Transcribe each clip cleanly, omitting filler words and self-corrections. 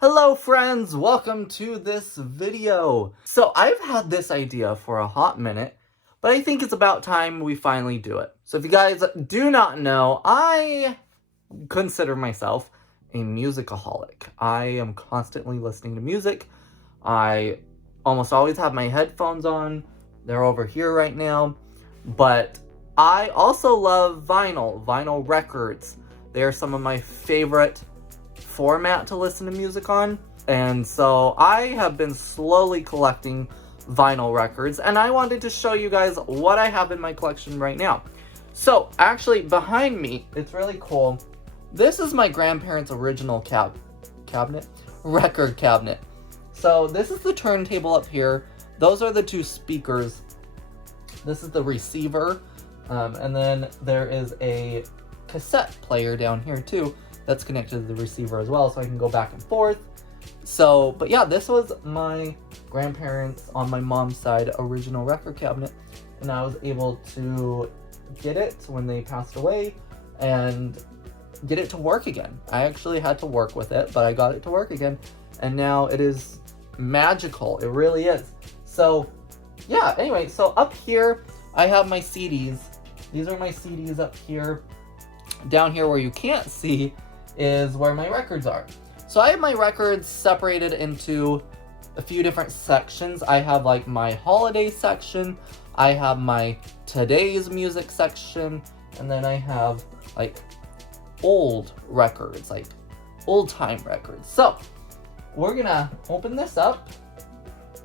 Hello friends, welcome to this video. So I've had this idea for a hot minute, but I think it's about time we finally do it. So if you guys do not know, I consider myself a musicaholic. I am constantly listening to music. I almost always have my headphones on. They're over here right now. But I also love vinyl records. They are some of my favorite format to listen to music on, and so I have been slowly collecting vinyl records, and I wanted to show you guys what I have in my collection right now. So actually behind me, it's really cool. This is my grandparents' original record cabinet. So this is the turntable up here. Those are the two speakers. This is the receiver, and then there is a cassette player down here too that's connected to the receiver as well, so I can go back and forth. So, but yeah, this was my grandparents' on my mom's side original record cabinet, and I was able to get it when they passed away and get it to work again. I actually had to work with it, but I got it to work again, and now it is magical. It really is. So yeah, anyway, so up here I have my CDs. These are my CDs up here. Down here where you can't see is where my records are. So I have my records separated into a few different sections. I have like my holiday section, I have my today's music section, and then I have like old records, like old time records. So we're gonna open this up.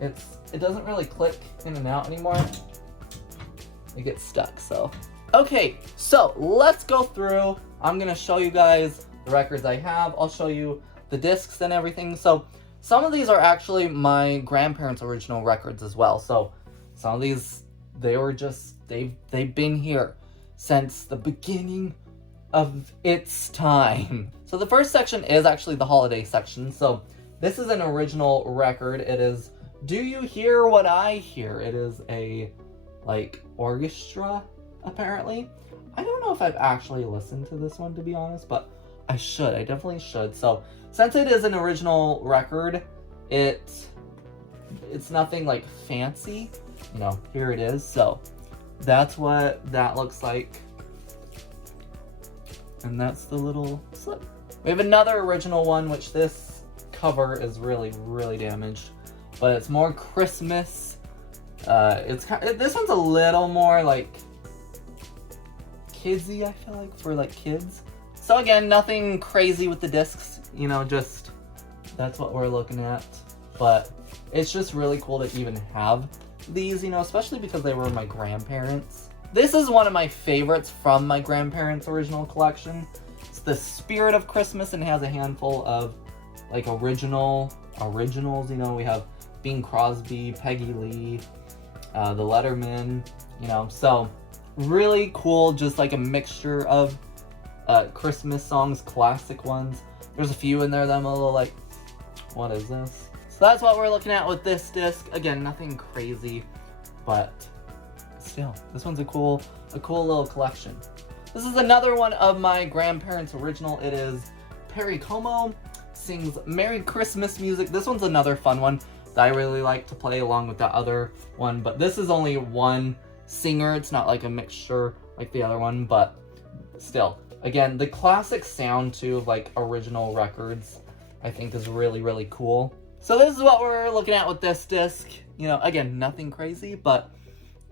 It doesn't really click in and out anymore. It gets stuck, so. Okay, so let's go through. I'm gonna show you guys the records I have. I'll show you the discs and everything. So some of these are actually my grandparents' original records as well. So some of these, they were just, they've been here since the beginning of its time. So the first section is actually the holiday section. So this is an original record. It is Do You Hear What I Hear? It is a like orchestra, apparently. I don't know if I've actually listened to this one, to be honest, but I should. I definitely should. So since it is an original record, it's nothing like fancy. You know, here it is. So that's what that looks like. And that's the little slip. We have another original one, which this cover is really, really damaged, but it's more Christmas. This one's a little more like kidsy, I feel like, for like kids. So again, nothing crazy with the discs, you know, just that's what we're looking at. But it's just really cool to even have these, you know, especially because they were my grandparents. This is one of my favorites from my grandparents' original collection. It's the Spirit of Christmas, and it has a handful of like originals, you know. We have Bing Crosby, Peggy Lee, the Letterman, you know, so really cool, just like a mixture of Christmas songs, classic ones. There's a few in there that I'm a little like, what is this? So that's what we're looking at with this disc. Again, nothing crazy, but still, this one's a cool little collection. This is another one of my grandparents' original. It is Perry Como sings Merry Christmas music. This one's another fun one that I really like to play along with that other one, but this is only one singer. It's not like a mixture like the other one, but still, again, the classic sound too of like original records I think is really, really cool. So this is what we're looking at with this disc. You know, again, nothing crazy, but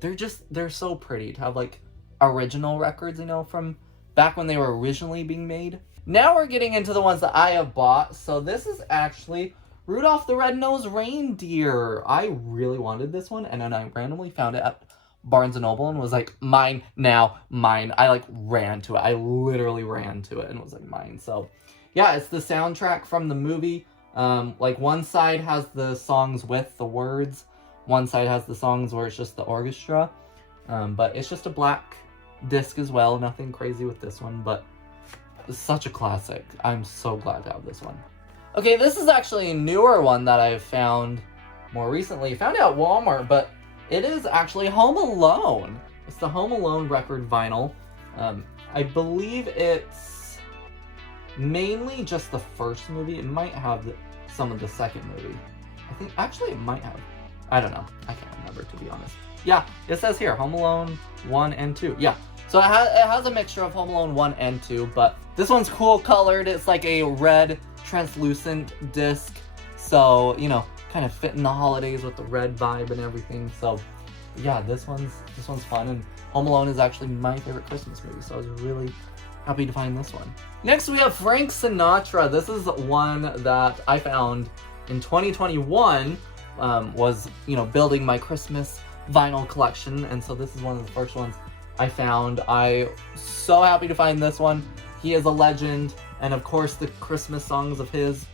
they're so pretty to have like original records, you know, from back when they were originally being made. Now we're getting into the ones that I have bought. So this is actually Rudolph the Red-Nosed Reindeer. I really wanted this one, and then I randomly found it at Barnes & Noble and was like, mine now, mine. I like ran to it. I literally ran to it and was like, mine. So yeah, it's the soundtrack from the movie. Like one side has the songs with the words, one side has the songs where it's just the orchestra. But it's just a black disc as well. Nothing crazy with this one, but it's such a classic. I'm so glad to have this one. Okay, this is actually a newer one that I've found more recently. Found it at Walmart, but it is actually Home Alone. It's the Home Alone record vinyl. I believe it's mainly just the first movie. It might have some of the second movie. I think, actually it might have. I don't know. I can't remember, to be honest. Yeah, it says here, Home Alone 1 and 2. Yeah, so it has a mixture of Home Alone 1 and 2, but this one's cool colored. It's like a red translucent disc. So, you know, kind of fit in the holidays with the red vibe and everything. So, yeah, this one's fun. And Home Alone is actually my favorite Christmas movie, so I was really happy to find this one. Next, we have Frank Sinatra. This is one that I found in 2021. Was, you know, building my Christmas vinyl collection, and so this is one of the first ones I found. I'm so happy to find this one. He is a legend, and of course the Christmas songs of his,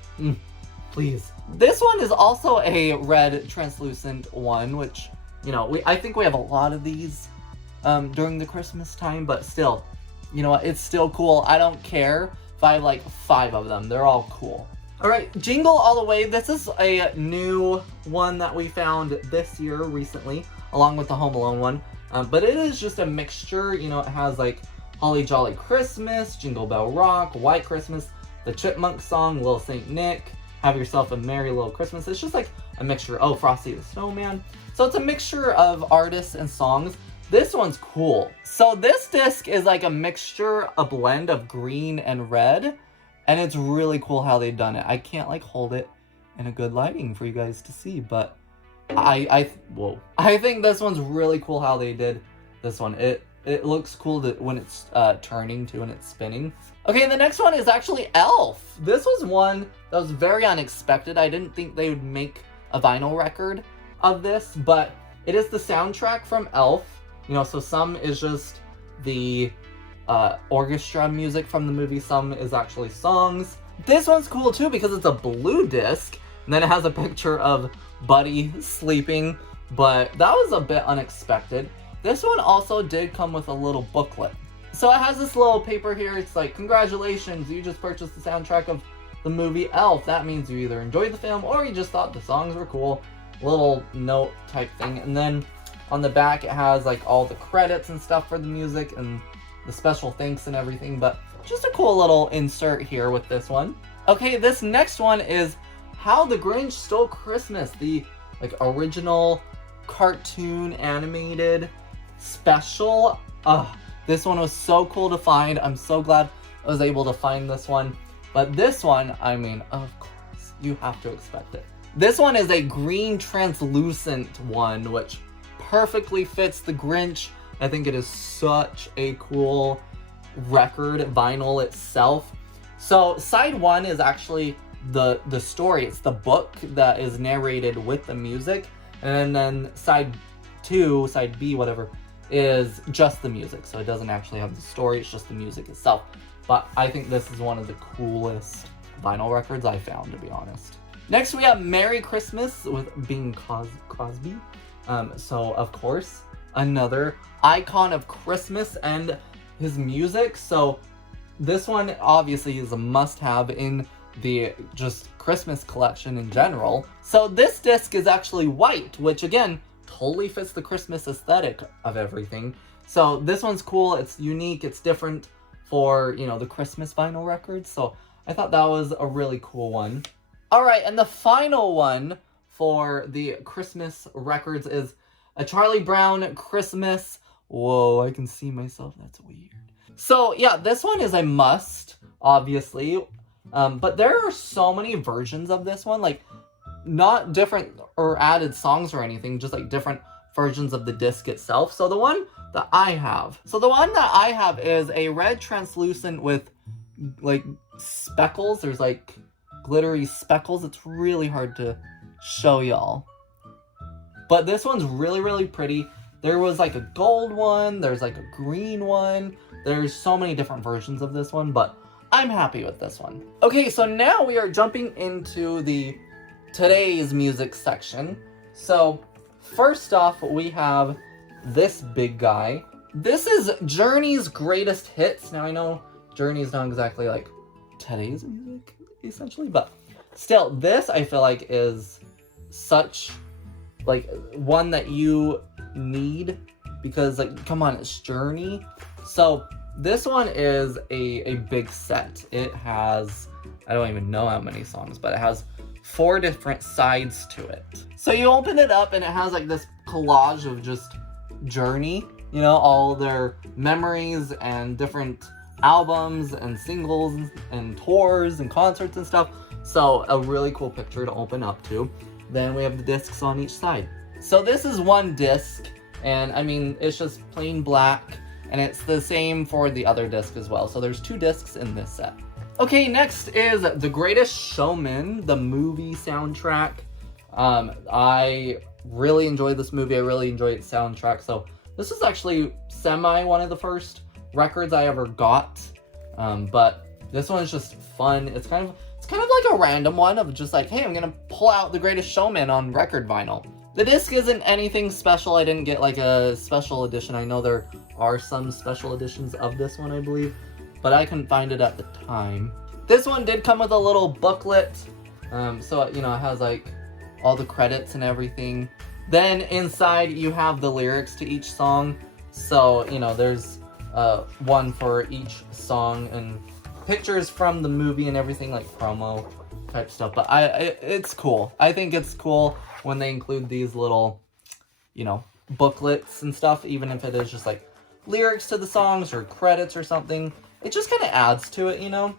please. This one is also a red translucent one, which, you know, I think we have a lot of these during the Christmas time, but still, you know what, it's still cool. I don't care if I have like 5 of them, they're all cool. Alright, Jingle All the Way. This is a new one that we found this year recently, along with the Home Alone one. But it is just a mixture, you know, it has like Holly Jolly Christmas, Jingle Bell Rock, White Christmas, the Chipmunk Song, Little Saint Nick, Have Yourself a Merry Little Christmas. It's just like a mixture. Oh, Frosty the Snowman. So it's a mixture of artists and songs. This one's cool. So this disc is like a mixture, a blend of green and red. And it's really cool how they've done it. I can't like hold it in a good lighting for you guys to see, but I think this one's really cool how they did this one. It looks cool when it's turning too and it's spinning. Okay, the next one is actually Elf. This was one that was very unexpected. I didn't think they would make a vinyl record of this, but it is the soundtrack from Elf. You know, so some is just the orchestra music from the movie, some is actually songs. This one's cool too because it's a blue disc, and then it has a picture of Buddy sleeping, but that was a bit unexpected. This one also did come with a little booklet. So it has this little paper here. It's like, congratulations, you just purchased the soundtrack of the movie Elf. That means you either enjoyed the film or you just thought the songs were cool. Little note type thing. And then on the back it has like all the credits and stuff for the music and the special thanks and everything, but just a cool little insert here with this one. Okay, this next one is How the Grinch Stole Christmas, the like original cartoon animated special. This one was so cool to find. I'm so glad I was able to find this one. But this one, I mean, of course, you have to expect it. This one is a green translucent one, which perfectly fits the Grinch. I think it is such a cool record, vinyl itself. So side 1 is actually the story. It's the book that is narrated with the music. And then side 2, side B, whatever, is just the music. So it doesn't actually have the story, it's just the music itself. But I think this is one of the coolest vinyl records I found, to be honest. Next we have Merry Christmas with Bing Crosby. So of course, another icon of Christmas and his music. So this one obviously is a must-have in the just Christmas collection in general. So this disc is actually white, which again totally fits the Christmas aesthetic of everything. So this one's cool, it's unique, it's different for, you know, the Christmas vinyl records. So I thought that was a really cool one. All right, and the final one for the Christmas records is A Charlie Brown Christmas. Whoa, I can see myself. That's weird. So yeah, this one is a must, obviously. But there are so many versions of this one, like not different or added songs or anything, just like different versions of the disc itself. So the one that I have is a red translucent with like speckles. There's like glittery speckles. It's really hard to show y'all. But this one's really, really pretty. There was like a gold one, there's like a green one. There's so many different versions of this one, but I'm happy with this one. Okay, so now we are jumping into the today's music section. So first off, we have this big guy. This is Journey's greatest hits. Now I know Journey's not exactly like today's music, essentially, but still, this I feel like is such like one that you need because like, come on, it's Journey. So this one is a big set. It has, I don't even know how many songs, but it has 4 different sides to it. So you open it up and it has like this collage of just Journey, you know, all their memories and different albums and singles and tours and concerts and stuff. So a really cool picture to open up to. Then we have the discs on each side. So this is one disc, and I mean, it's just plain black, and it's the same for the other disc as well. So there's 2 discs in this set. Okay, next is The Greatest Showman, the movie soundtrack. I really enjoyed this movie. I really enjoyed its soundtrack. So this is actually one of the first records I ever got. But this one is just fun. It's kind of like a random one of just like, hey, I'm gonna pull out The Greatest Showman on record vinyl. The disc isn't anything special. I didn't get like a special edition. I know there are some special editions of this one, I believe, but I couldn't find it at the time. This one did come with a little booklet. So, you know, it has like all the credits and everything. Then inside you have the lyrics to each song. So, you know, there's one for each song and pictures from the movie and everything, like promo type stuff. But it's cool. I think it's cool when they include these little, you know, booklets and stuff, even if it is just like lyrics to the songs or credits or something. It just kind of adds to it, you know?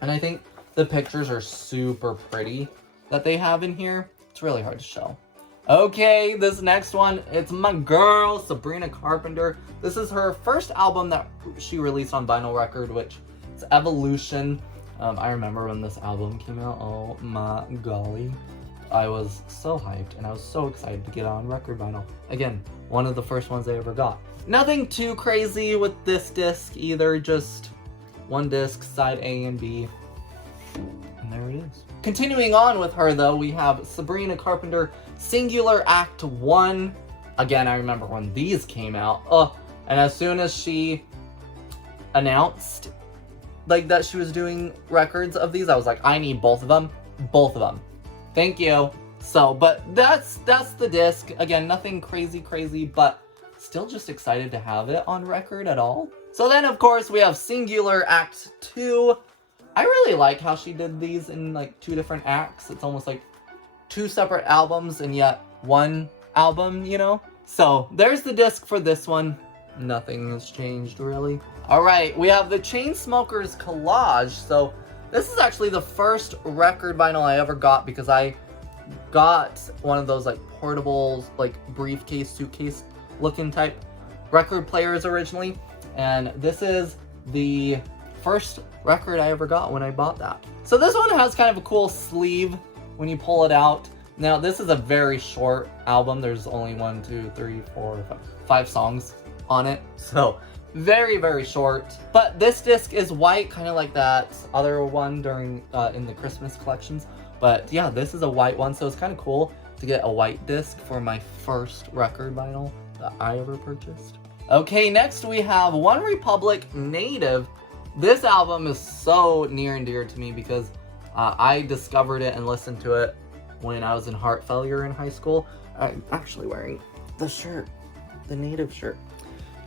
And I think the pictures are super pretty that they have in here. It's really hard to show. Okay, this next one, it's my girl, Sabrina Carpenter. This is her first album that she released on vinyl record, which is Evolution. I remember when this album came out. Oh my golly. I was so hyped and I was so excited to get on record vinyl. Again, one of the first ones I ever got. Nothing too crazy with this disc either, just one disc, side A and B. And there it is. Continuing on with her though, we have Sabrina Carpenter, Singular Act 1. Again, I remember when these came out. And as soon as she announced like that she was doing records of these, I was like, I need both of them. Both of them. Thank you. So, but that's the disc. Again, nothing crazy, but still just excited to have it on record at all. So then, of course, we have Singular Act 2. I really like how she did these in like 2 different acts. It's almost like 2 separate albums and yet one album, you know? So there's the disc for this one. Nothing has changed really. All right, we have the Chainsmokers collage. So this is actually the first record vinyl I ever got because I got one of those like portable, like briefcase, suitcase looking type record players originally. And this is the first record I ever got when I bought that. So this one has kind of a cool sleeve when you pull it out. Now this is a very short album. There's only 1, 2, 3, 4, 5 songs on it. So very short. But this disc is white, kind of like that other one during in the Christmas collections. But yeah, this is a white one, so it's kind of cool to get a white disc for my first record vinyl that I ever purchased. Okay, next we have One Republic Native. This album is so near and dear to me because I discovered it and listened to it when I was in heart failure in high school. I'm actually wearing the shirt, the Native shirt.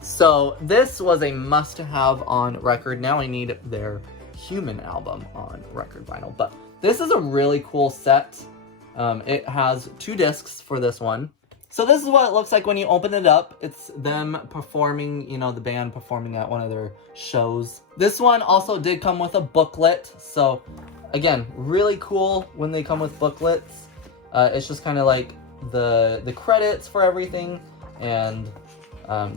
So this was a must-have on record. Now I need their Human album on record vinyl. But this is a really cool set. It has 2 discs for this one. So this is what it looks like when you open it up. It's them performing, you know, the band performing at one of their shows. This one also did come with a booklet. So again, really cool when they come with booklets. It's just kind of like the credits for everything and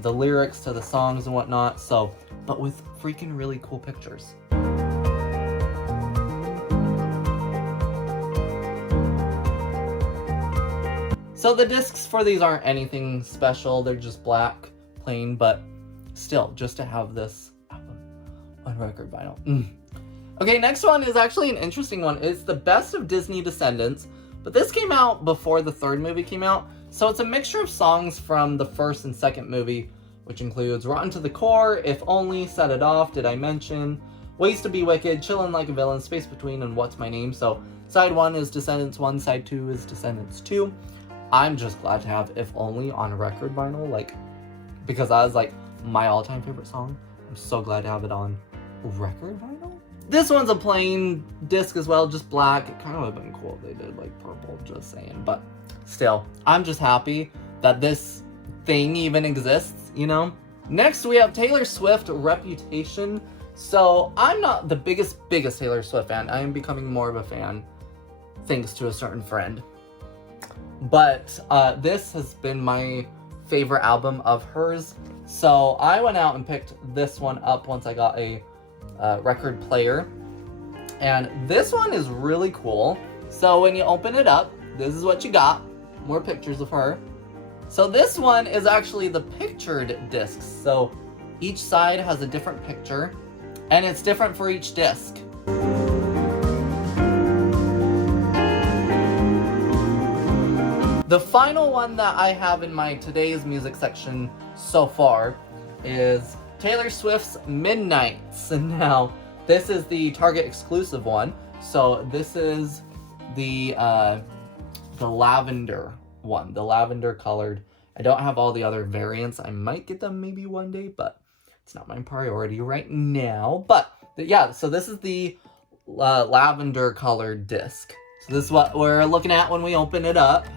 the lyrics to the songs and whatnot. So, but with freaking really cool pictures. So the discs for these aren't anything special. They're just black, plain, but still, just to have this album on record vinyl. Okay, next one is actually an interesting one. It's the Best of Disney Descendants, but this came out before the 3rd movie came out. So it's a mixture of songs from the 1st and 2nd movie, which includes Rotten to the Core, If Only, Set It Off, Did I Mention, Ways to Be Wicked, Chillin' Like a Villain, Space Between, and What's My Name. So side 1 is Descendants 1, side 2 is Descendants 2. I'm just glad to have If Only on record vinyl, like, because that is like my all-time favorite song. I'm so glad to have it on record vinyl. This one's a plain disc as well, just black. It kind of would have been cool if they did like purple, just saying. But still, I'm just happy that this thing even exists, you know? Next, we have Taylor Swift Reputation. So I'm not the biggest Taylor Swift fan. I am becoming more of a fan thanks to a certain friend. But this has been my favorite album of hers. So I went out and picked this one up once I got a record player. And this one is really cool. So when you open it up, this is what you got. More pictures of her. So this one is actually the pictured discs. So each side has a different picture, and it's different for each disc. The final one that I have in my today's music section so far is Taylor Swift's Midnights. And now, this is the Target exclusive one. So this is the lavender one, the lavender colored. I don't have all the other variants. I might get them maybe one day, but it's not my priority right now. But yeah, so this is the lavender colored disc. So this is what we're looking at when we open it up.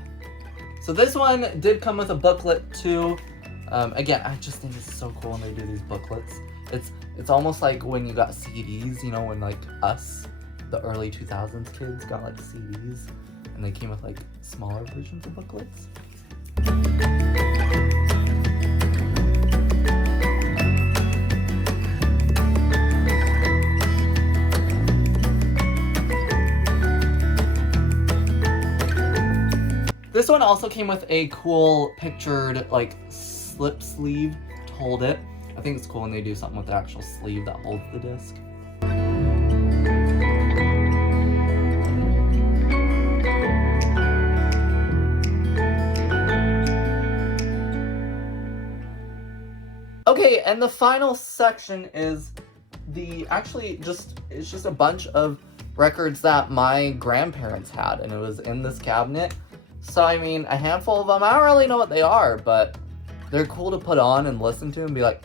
So this one did come with a booklet too. Again, I just think it's so cool when they do these booklets. It's almost like when you got CDs, you know, when like us, the early 2000s kids got like CDs, and they came with like smaller versions of booklets. This one also came with a cool pictured like slip sleeve to hold it. I think it's cool when they do something with the actual sleeve that holds the disc. Okay, and the final section is it's just a bunch of records that my grandparents had, and it was in this cabinet. So, I mean, a handful of them, I don't really know what they are, but they're cool to put on and listen to and be like,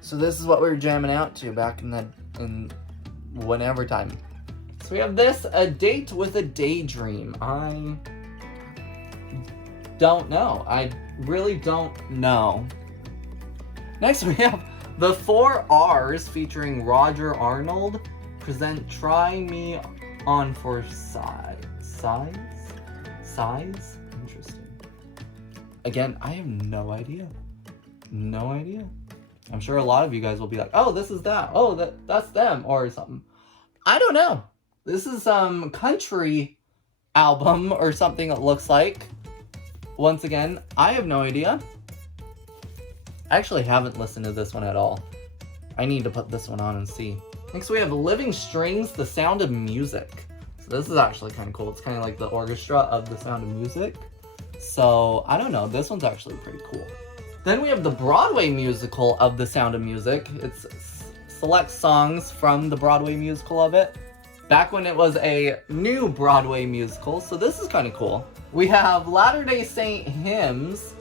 so this is what we were jamming out to back in whenever time. So we have this, A Date with a Daydream. I don't know. I really don't know. Next we have the 4 R's featuring Roger Arnold present Try Me On for Size? Interesting. Again, I have no idea. No idea. I'm sure a lot of you guys will be like, oh, this is that. Oh, that's them or something. I don't know. This is some country album or something it looks like. Once again, I have no idea. I actually haven't listened to this one at all. I need to put this one on and see. Next we have Living Strings, The Sound of Music. So this is actually kind of cool. It's kind of like the orchestra of The Sound of Music. So, I don't know. This one's actually pretty cool. Then we have the Broadway musical of The Sound of Music. It's select songs from the Broadway musical of it. Back when it was a new Broadway musical. So this is kind of cool. We have Latter-day Saint Hymns.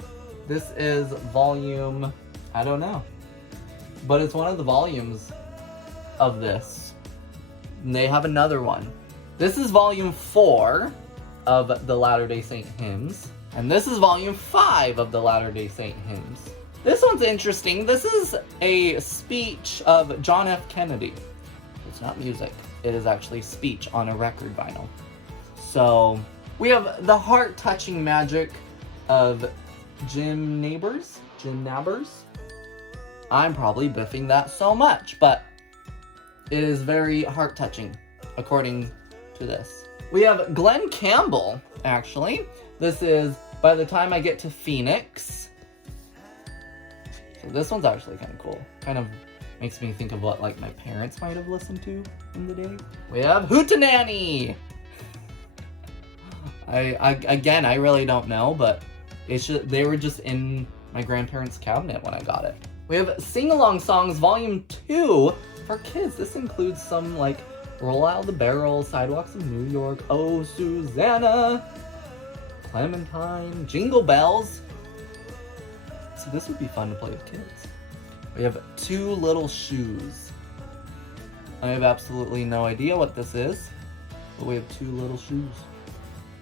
This is volume, I don't know. But it's one of the volumes of this. And they have another one. This is volume 4 of the Latter-day Saint Hymns. And this is volume 5 of the Latter-day Saint Hymns. This one's interesting. This is a speech of John F. Kennedy. It's not music. It is actually speech on a record vinyl. So, we have the heart-touching magic of Jim Nabors. I'm probably biffing that so much, but it is very heart-touching, according to this. We have Glenn Campbell, actually. This is By the Time I Get to Phoenix. So this one's actually kind of cool. Kind of makes me think of what like my parents might have listened to in the day. We have Hootenanny. I really don't know, but they were just in my grandparents' cabinet when I got it. We have Sing-Along Songs Volume 2 for kids. This includes some like Roll Out the Barrel, Sidewalks of New York, Oh Susanna, Clementine, Jingle Bells. So this would be fun to play with kids. We have Two Little Shoes. I have absolutely no idea what this is, but we have 2 little shoes.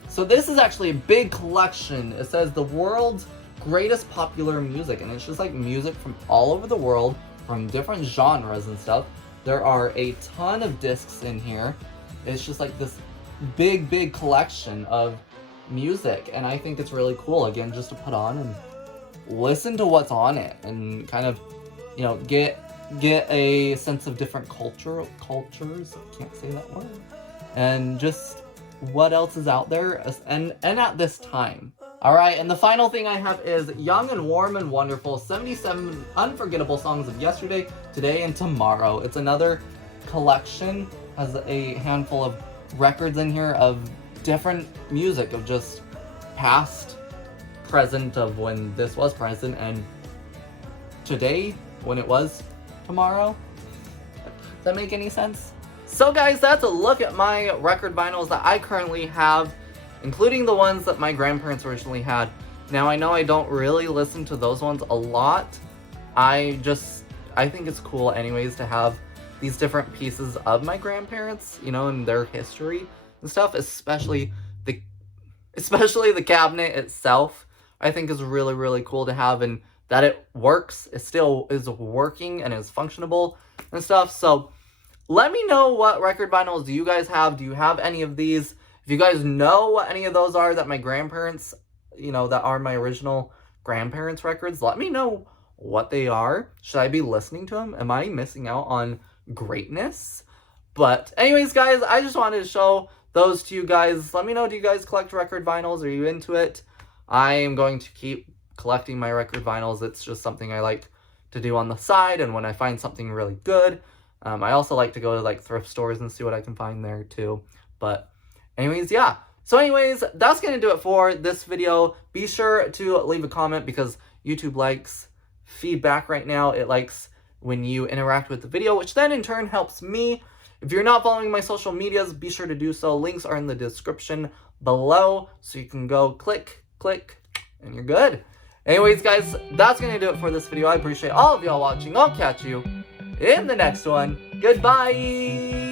So this is actually a big collection. It says the world's greatest popular music, and it's just like music from all over the world, from different genres and stuff. There are a ton of discs in here. It's just like this big collection of music, and I think it's really cool, again, just to put on and listen to what's on it and kind of, you know, get a sense of different cultures, I can't say that word, and just what else is out there and at this time. Alright, and the final thing I have is Young and Warm and Wonderful, 77 Unforgettable Songs of Yesterday, Today, and Tomorrow. It's another collection, has a handful of records in here of different music, of just past, present of when this was present, and today when it was tomorrow. Does that make any sense? So guys, that's a look at my record vinyls that I currently have, including the ones that my grandparents originally had. Now, I know I don't really listen to those ones a lot. I think it's cool anyways to have these different pieces of my grandparents, you know, and their history and stuff, especially the cabinet itself. I think is really cool to have, and that it works. It still is working and is functionable and stuff. So let me know what record vinyls do you guys have. Do you have any of these? If you guys know what any of those are that my grandparents, you know, that are my original grandparents' records, let me know what they are. Should I be listening to them? Am I missing out on greatness? But anyways, guys, I just wanted to show those to you guys. Let me know, do you guys collect record vinyls? Are you into it? I am going to keep collecting my record vinyls. It's just something I like to do on the side, and when I find something really good, I also like to go to like thrift stores and see what I can find there too. But anyways, yeah. So anyways, that's going to do it for this video. Be sure to leave a comment because YouTube likes feedback right now. It likes when you interact with the video, which then in turn helps me. If you're not following my social medias, be sure to do so. Links are in the description below, so you can go click, and you're good. Anyways, guys, that's going to do it for this video. I appreciate all of y'all watching. I'll catch you in the next one. Goodbye!